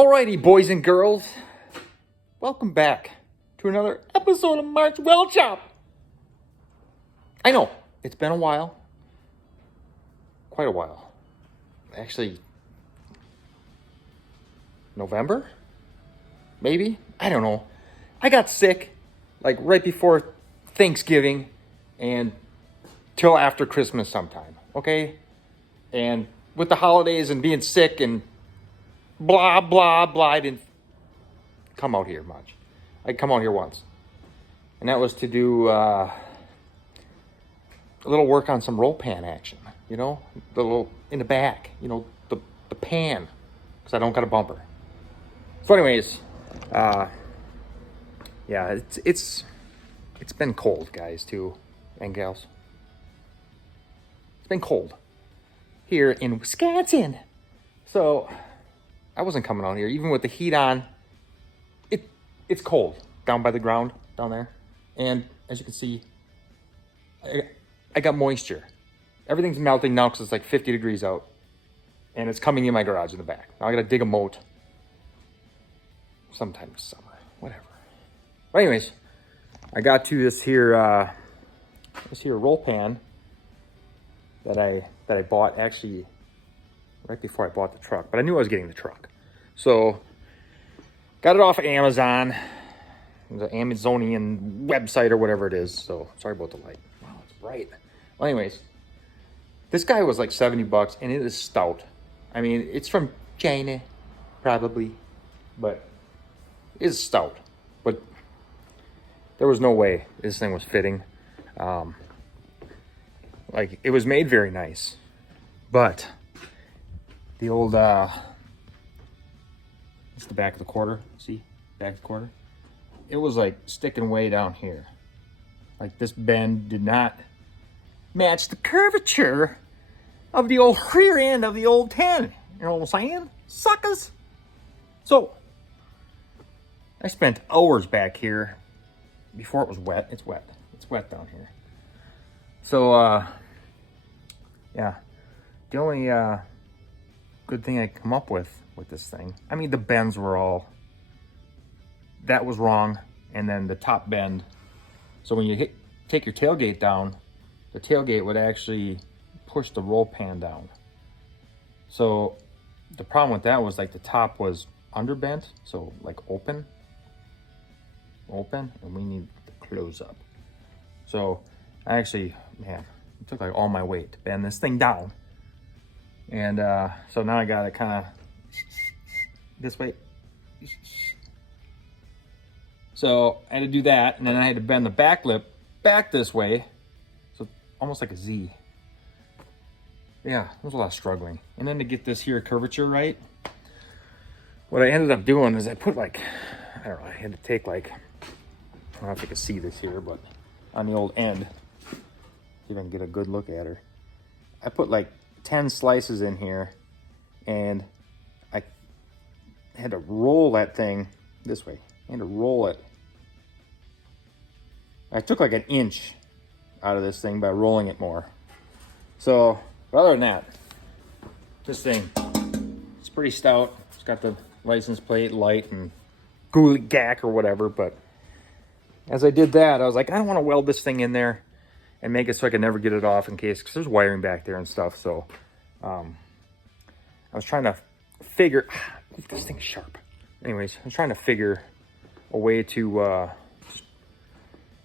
Alrighty, boys and girls, welcome back to another episode of Mart's Weld Shop. I know, it's been a while, quite a while. Actually, November? Maybe? I don't know. I got sick, like right before Thanksgiving and till after Christmas sometime, okay? And with the holidays and being sick and blah, blah, blah, I didn't come out here much. I'd come out here once. And that was to do a little work on some roll pan action, you know? The little, in the back, you know, the pan, because I don't got a bumper. So anyways, yeah, it's been cold, guys, too, and gals. It's been cold here in Wisconsin. So I wasn't coming out here, even with the heat on. It's cold down by the ground down there, and as you can see, I got moisture. Everything's melting now because it's like 50 degrees out, and it's coming in my garage in the back. Now I gotta dig a moat sometime this summer, whatever. But anyways, I got to this here roll pan that I bought actually right before I bought the truck, but I knew I was getting the truck. So got it off of Amazon, the Amazonian website or whatever it is. So sorry about the light. Wow, it's bright. Well, anyways, this guy was like 70 bucks and it is stout. I mean, it's from China, probably, but it is stout. But there was no way this thing was fitting. Like, it was made very nice, but the old, it's the back of the quarter, see? Back of the quarter. It was like sticking way down here. Like, this bend did not match the curvature of the old rear end of the old 10. You know what I'm saying? Suckers! So, I spent hours back here before it was wet. It's wet. It's wet down here. So, yeah. The only, good thing I come up with this thing. I mean, the bends were all, that was wrong. And then the top bend. So when you take your tailgate down, the tailgate would actually push the roll pan down. So the problem with that was like the top was underbent. So like open, and we need to close up. So I actually, man, it took like all my weight to bend this thing down. And so now I got it kind of this way. So I had to do that, and then I had to bend the back lip back this way. So almost like a Z. Yeah, there was a lot of struggling. And then to get this here curvature right, what I ended up doing is I put like, I don't know, I had to take like, I don't know if you can see this here, but on the old end, see if I can get a good look at her. I put like 10 slices in here, and I had to roll that thing this way. I had to roll it. I took like an inch out of this thing by rolling it more. So, but other than that, this thing, it's pretty stout. It's got the license plate, light, and gooly gack or whatever. But as I did that, I was like, I don't want to weld this thing in there and make it so I can never get it off in case, because there's wiring back there and stuff. So I was trying to figure, this thing's sharp. Anyways, I was trying to figure a way to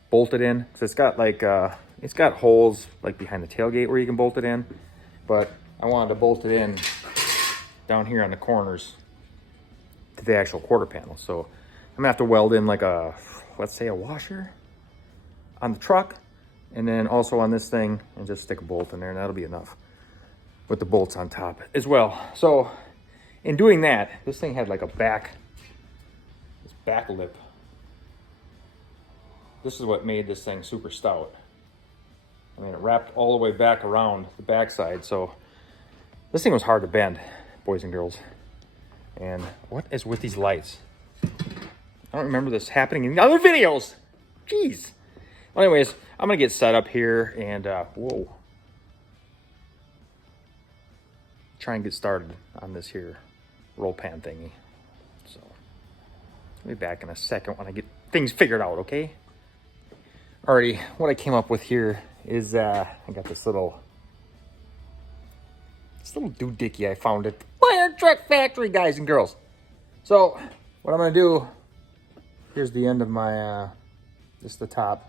bolt it in, because it's got like, it's got holes like behind the tailgate where you can bolt it in, but I wanted to bolt it in down here on the corners to the actual quarter panel. So I'm gonna have to weld in like a, let's say a washer on the truck, and then also on this thing, and just stick a bolt in there, and that'll be enough with the bolts on top as well. So in doing that, this thing had like a back lip. This is what made this thing super stout. I mean, it wrapped all the way back around the backside. So this thing was hard to bend, boys and girls. And what is with these lights? I don't remember this happening in other videos. Jeez. Well, anyways, I'm gonna get set up here and whoa. Try and get started on this here roll pan thingy. I'll be back in a second when I get things figured out, okay? Alrighty, what I came up with here is I got this little doohickey I found at the Fire Truck Factory, guys and girls. So what I'm gonna do, here's the end of my just the top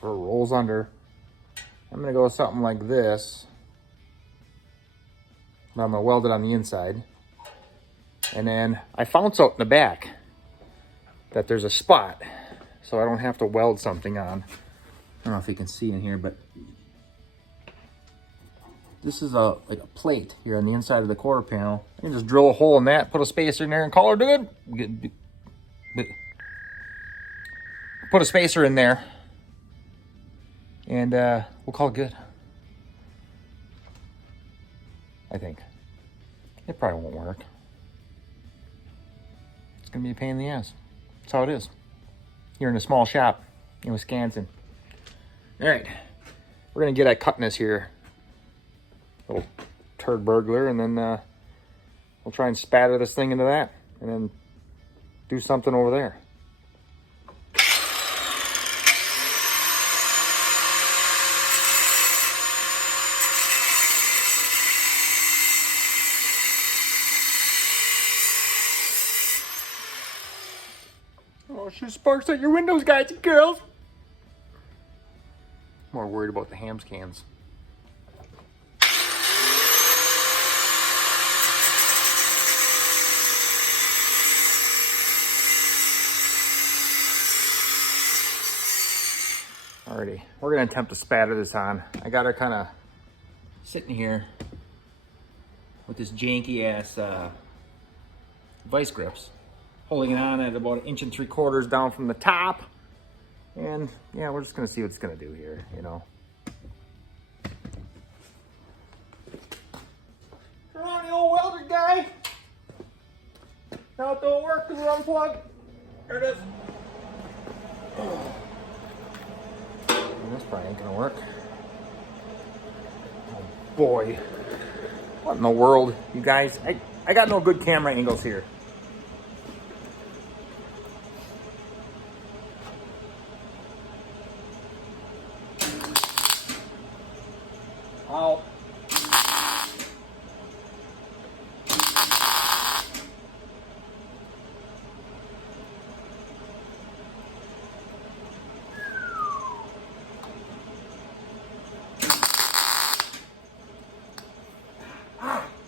where it rolls under. I'm gonna go with something like this. But I'm gonna weld it on the inside. And then I found something in the back that there's a spot, so I don't have to weld something on. I don't know if you can see in here, but this is like a plate here on the inside of the quarter panel. You can just drill a hole in that, put a spacer in there, and call it good. Put a spacer in there, and we'll call it good. I think. It probably won't work. It's gonna be a pain in the ass. That's how it is. Here in a small shop in Wisconsin. All right, we're gonna get at cutting this here little turd burglar, and then we'll try and spatter this thing into that, and then do something over there. Oh, shoot sparks at your windows, guys and girls. More worried about the hams cans. Alrighty, we're gonna attempt to spatter this on. I got her kind of sitting here with this janky ass vice grips, holding it on at about 1 3/4 inches down from the top. And yeah, we're just gonna see what it's gonna do here, you know. Turn on the old welder guy. Now it don't work because we're unplugged. There it is. This probably ain't gonna work. Oh boy. What in the world, you guys? I got no good camera angles here. Ow.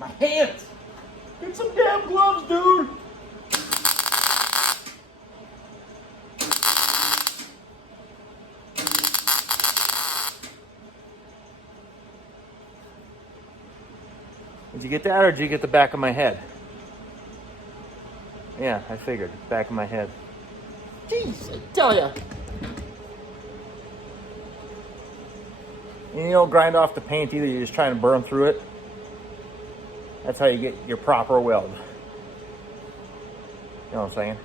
My hands! Get some damn gloves, dude! Did you get that, or did you get the back of my head? Yeah, I figured. Back of my head. Jeez, I tell ya! And you don't grind off the paint either, you're just trying to burn through it. That's how you get your proper weld. You know what I'm saying?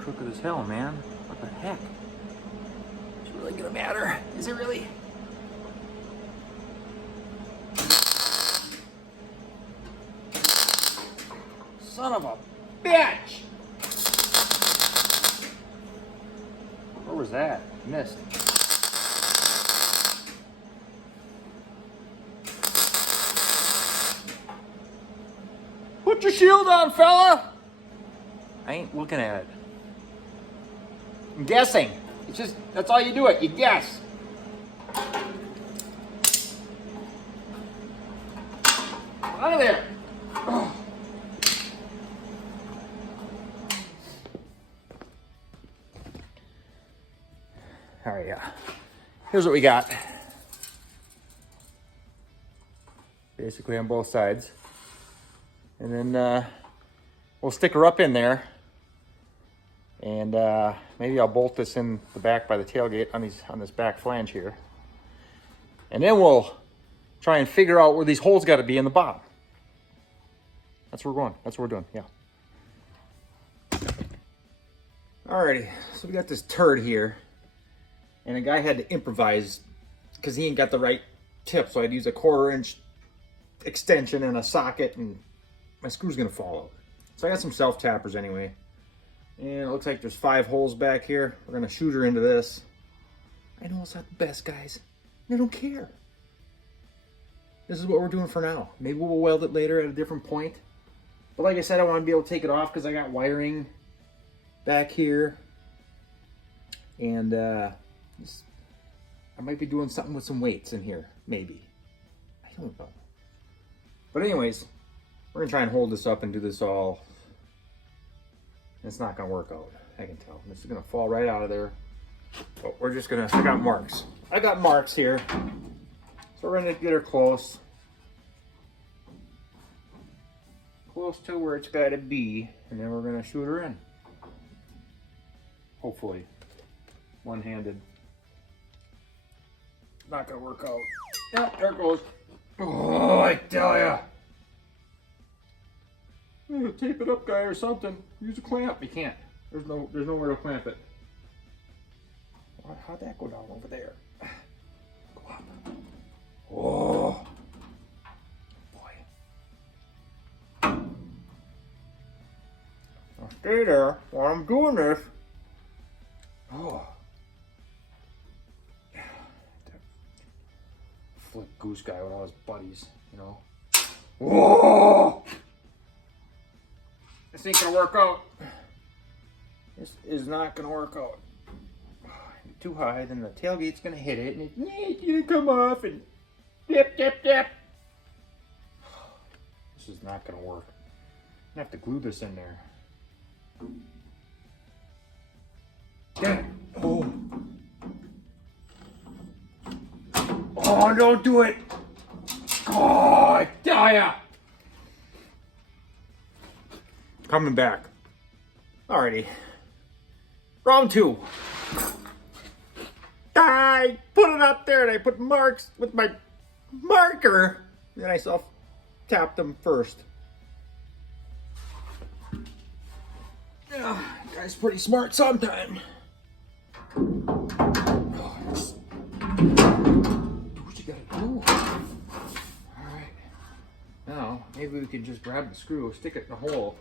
Crooked as hell, man. What the heck? It's really gonna matter. Is it really? Son of a bitch! Where was that? Missed. Put your shield on, fella! I ain't looking at it. I'm guessing. It's just, that's all you do it, you guess. Out of there. Oh. All right, yeah. Here's what we got. Basically on both sides. And then we'll stick her up in there. And maybe I'll bolt this in the back by the tailgate on this back flange here. And then we'll try and figure out where these holes got to be in the bottom. That's where we're going. That's what we're doing, yeah. Alrighty, so we got this turd here. And a guy had to improvise because he ain't got the right tip. So I'd use a 1/4 inch extension and a socket, and my screw's gonna fall out. So I got some self tappers anyway. And it looks like there's 5 holes back here. We're gonna shoot her into this. I know it's not the best, guys. I don't care. This is what we're doing for now. Maybe we'll weld it later at a different point. But like I said, I want to be able to take it off because I got wiring back here. And I might be doing something with some weights in here. Maybe. I don't know. But anyways, we're going to try and hold this up and do this all. It's not going to work out. I can tell. This is going to fall right out of there. But we're just going to... I got marks. I got marks here. So we're going to get her close. Close to where it's got to be. And then we're going to shoot her in. Hopefully. One-handed. Not going to work out. Yep, there it goes. Oh, I tell ya. I'm gonna tape it up, guy, or something. Use a clamp. You can't. There's nowhere to clamp it. How'd that go down over there? Go up. Oh, boy. Now stay there while I'm doing this. Oh. Flip goose guy with all his buddies, you know. Whoa! This ain't gonna work out. This is not gonna work out. Too high, then the tailgate's gonna hit it, and it's gonna come off and dip, dip, dip. This is not gonna work. I'm gonna have to glue this in there. Yeah. Oh. Oh, don't do it. Oh, I tell ya. Coming back. Alrighty. Round 2. I put it up there and I put marks with my marker. Then I self-tapped them first. Yeah, guy's pretty smart sometime. Oh, do what you gotta do. Alright. Now, maybe we can just grab the screw, stick it in the hole,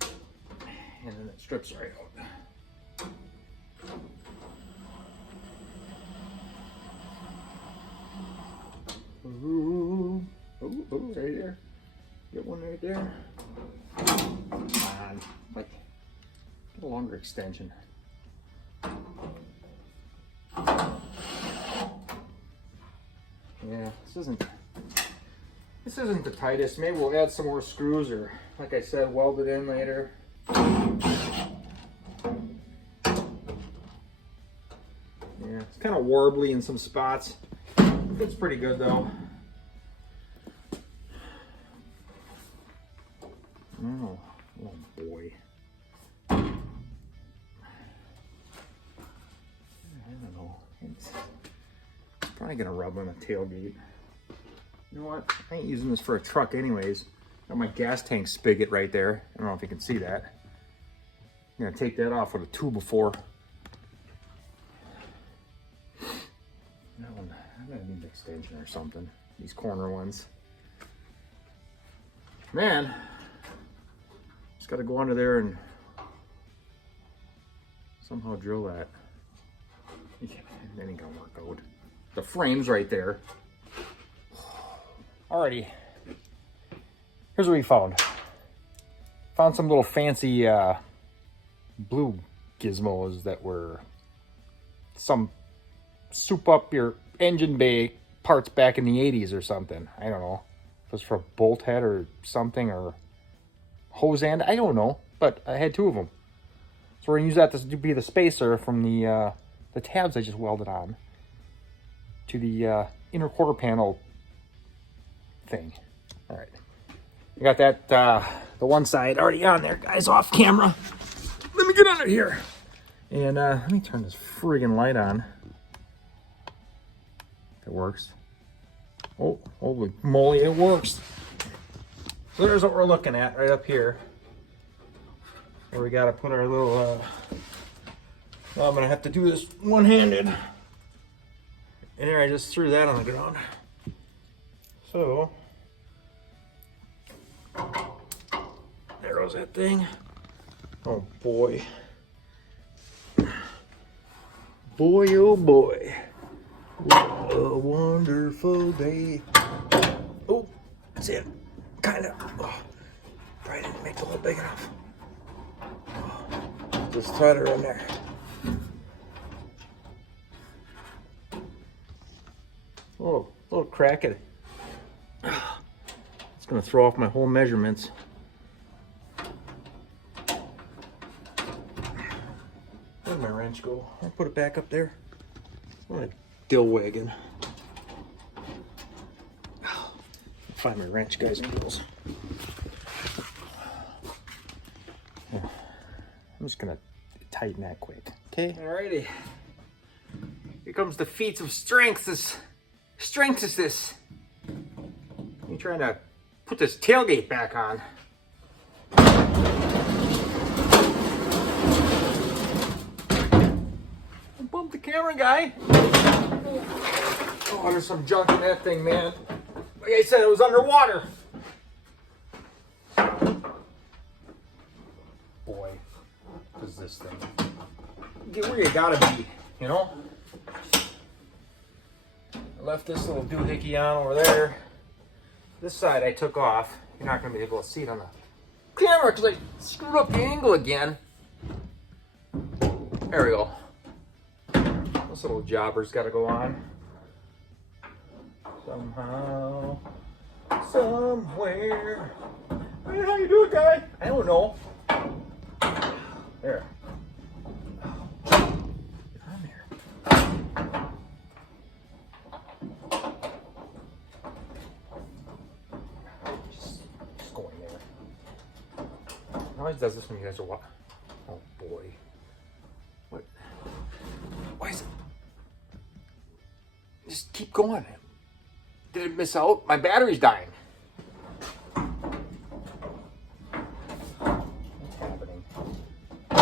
and then it strips right out. Ooh, ooh, ooh, right there. Get one right there. Come on. Like, get a longer extension. Yeah, this isn't the tightest. Maybe we'll add some more screws, or like I said, weld it in later. Yeah, it's kind of warbly in some spots. It's pretty good though. Oh, oh boy. I don't know. It's probably gonna rub on the tailgate. You know what? I ain't using this for a truck anyways. Got my gas tank spigot right there. I don't know if you can see that. I'm gonna take that off with a 2x4. That one, I'm gonna need an extension or something. These corner ones. Man, just gotta go under there and somehow drill that. Yeah, that ain't gonna work out. The frame's right there. Alrighty. Here's what we found. Found some little fancy blue gizmos that were some soup up your engine bay parts back in the 80s or something. I don't know. It was for a bolt head or something, or hose end. I don't know, but I had 2 of them. So we're gonna use that to be the spacer from the the tabs I just welded on to the inner quarter panel thing. All right, I got that the one side already on there, guys, off camera. Let me get under here and let me turn this friggin' light on. If it works. Oh, holy moly, it works. So there's what we're looking at right up here. Where we gotta put our little, well, I'm gonna have to do this one-handed. And there, I just threw that on the ground. So, there goes that thing. Oh boy. Boy, oh boy. What a wonderful day. Oh, that's it. Kinda. Oh, probably didn't make the hole big enough. Oh, just thread her in there. Oh, a little crack it. It's gonna throw off my whole measurements. Where'd my wrench go? I'll put it back up there. What a dill wagon. Find my wrench, guys and girls. I'm just gonna tighten that quick. Okay. Alrighty. Here comes the feats of strength. Strength is this. I'm trying to put this tailgate back on. Bump the camera, guy. Oh, there's some junk in that thing, man. Like I said, it was underwater. Boy, what is this thing? Get where you gotta be, you know? I left this little doohickey on over there. This side I took off. You're not gonna be able to see it on the camera because I screwed up the angle again. There we go. This little jobber's gotta go on. Somehow, somewhere. Hey, how you doing, guy? I don't know. There. Get on there. Just going there. He always does this when you guys are walking. Oh boy. What? Why is it? Just keep going. Did it miss out? My battery's dying. What's happening? I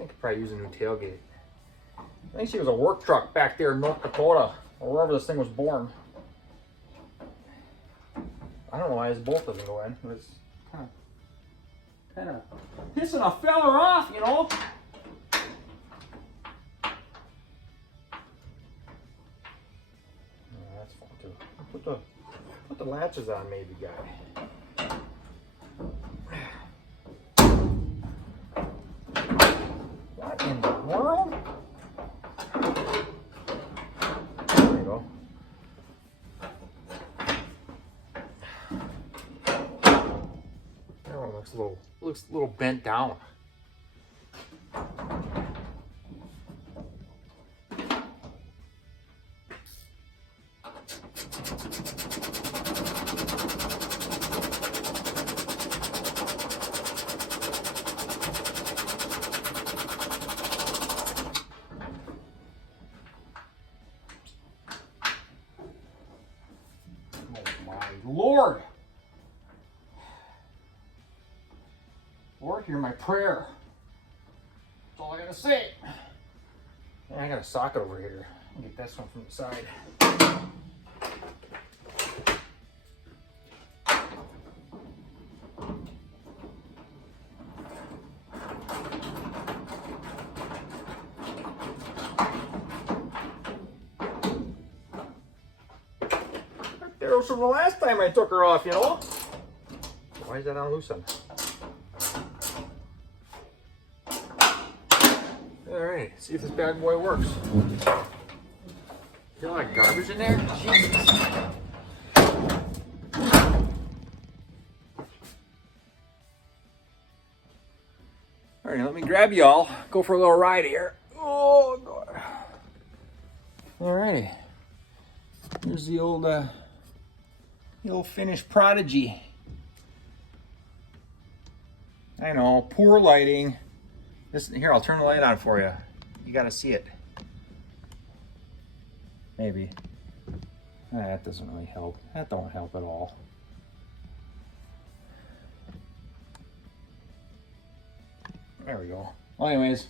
could probably use a new tailgate. I think she was a work truck back there in North Dakota, or wherever this thing was born. I don't know why his bolt doesn't go in. It was kind of pissing a feller off, you know. Put the latches on, maybe, guy. What in the world? There we go. That one looks a little bent down. Lord, hear my prayer. That's all I gotta say. And I got a socket over here. I'll get this one from the side. There was from the last time I took her off, you know? Why is that on loose on? Alright, see if this bad boy works. You got like garbage in there? Jesus. All right, let me grab y'all. Go for a little ride here. Oh, God. All righty. Here's the old Finnish Prodigy. I know, poor lighting. Here, I'll turn the light on for you. You gotta see it. Maybe. That doesn't really help. That don't help at all. There we go. Well, anyways,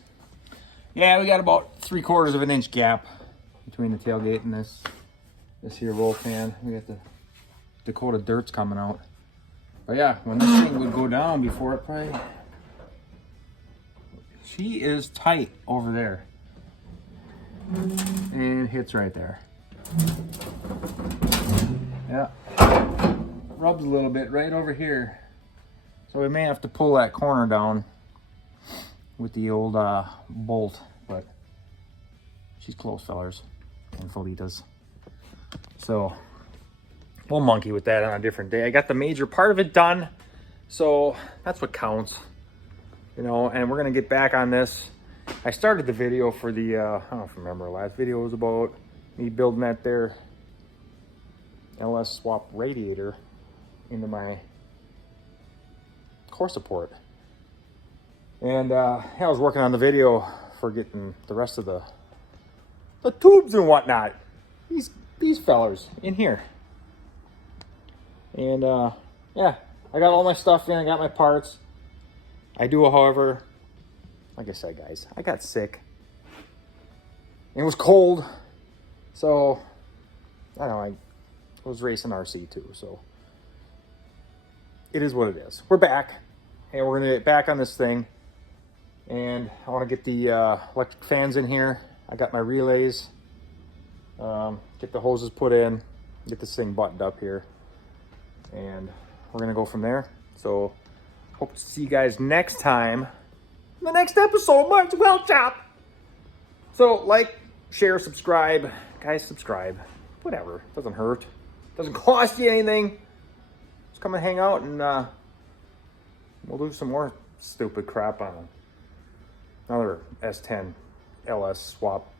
yeah, we got about 3/4 of an inch gap between the tailgate and this here roll fan. We got the Dakota dirts coming out. But yeah, when this thing would go down before it probably... She is tight over there. And hits right there. Yeah. Rubs a little bit right over here. So we may have to pull that corner down with the old bolt, but she's close, fellers and Felitas. So we'll monkey with that on a different day. I got the major part of it done, so that's what counts, you know. And we're gonna get back on this. I started the video for the I don't know if you remember, last video was about me building that there LS swap radiator into my core support. And yeah, I was working on the video for getting the rest of the tubes and whatnot. These fellers in here. And yeah, I got all my stuff in. I got my parts. I do, however, like I said, guys, I got sick. It was cold, so I don't know. I was racing RC too, so it is what it is. We're back, and we're gonna get back on this thing. And I want to get the electric fans in here. I got my relays. Get the hoses put in. Get this thing buttoned up here. And we're going to go from there. So, hope to see you guys next time. In the next episode of Mart's Weld Shop. So, like, share, subscribe. Guys, subscribe. Whatever. Doesn't hurt. Doesn't cost you anything. Just come and hang out and we'll do some more stupid crap on them. Another S10 LS swap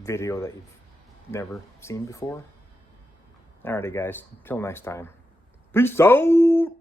video that you've never seen before. Alrighty, guys. Until next time. Peace out!